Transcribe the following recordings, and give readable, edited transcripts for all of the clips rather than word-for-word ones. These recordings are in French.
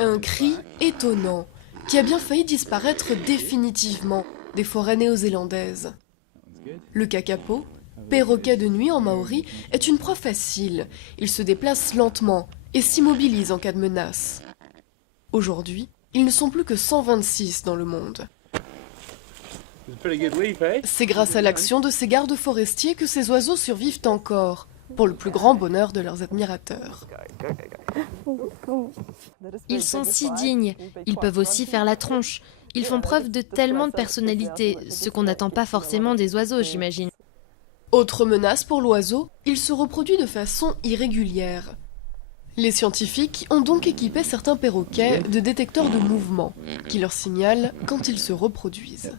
Un cri étonnant qui a bien failli disparaître définitivement des forêts néo-zélandaises. Le kakapo, perroquet de nuit en maori, est une proie facile. Il se déplace lentement et s'immobilise en cas de menace. Aujourd'hui, ils ne sont plus que 126 dans le monde. C'est grâce à l'action de ces gardes forestiers que ces oiseaux survivent encore, pour le plus grand bonheur de leurs admirateurs. Ils sont si dignes, ils peuvent aussi faire la tronche. Ils font preuve de tellement de personnalité, ce qu'on n'attend pas forcément des oiseaux, j'imagine. Autre menace pour l'oiseau, il se reproduit de façon irrégulière. Les scientifiques ont donc équipé certains perroquets de détecteurs de mouvement qui leur signalent quand ils se reproduisent.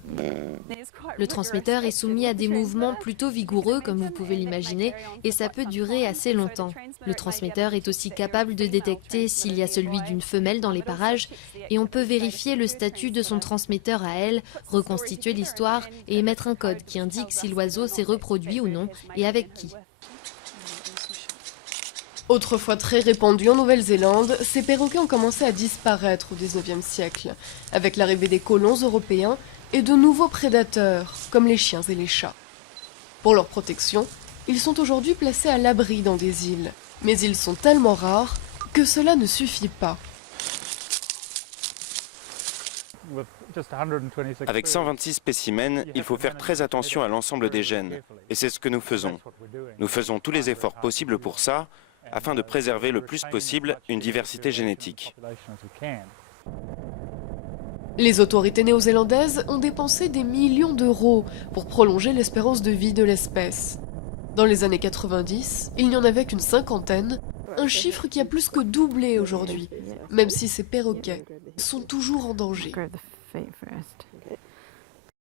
Le transmetteur est soumis à des mouvements plutôt vigoureux, comme vous pouvez l'imaginer, et ça peut durer assez longtemps. Le transmetteur est aussi capable de détecter s'il y a celui d'une femelle dans les parages, et on peut vérifier le statut de son transmetteur à elle, reconstituer l'histoire et émettre un code qui indique si l'oiseau s'est reproduit ou non, et avec qui. Autrefois très répandus en Nouvelle-Zélande, ces perroquets ont commencé à disparaître au XIXe siècle, avec l'arrivée des colons européens et de nouveaux prédateurs, comme les chiens et les chats. Pour leur protection, ils sont aujourd'hui placés à l'abri dans des îles, mais ils sont tellement rares que cela ne suffit pas. Avec 126 spécimens, il faut faire très attention à l'ensemble des gènes, et c'est ce que nous faisons. Nous faisons tous les efforts possibles pour ça, afin de préserver le plus possible une diversité génétique. Les autorités néo-zélandaises ont dépensé des millions d'euros pour prolonger l'espérance de vie de l'espèce. Dans les années 90, il n'y en avait qu'une cinquantaine, un chiffre qui a plus que doublé aujourd'hui, même si ces perroquets sont toujours en danger.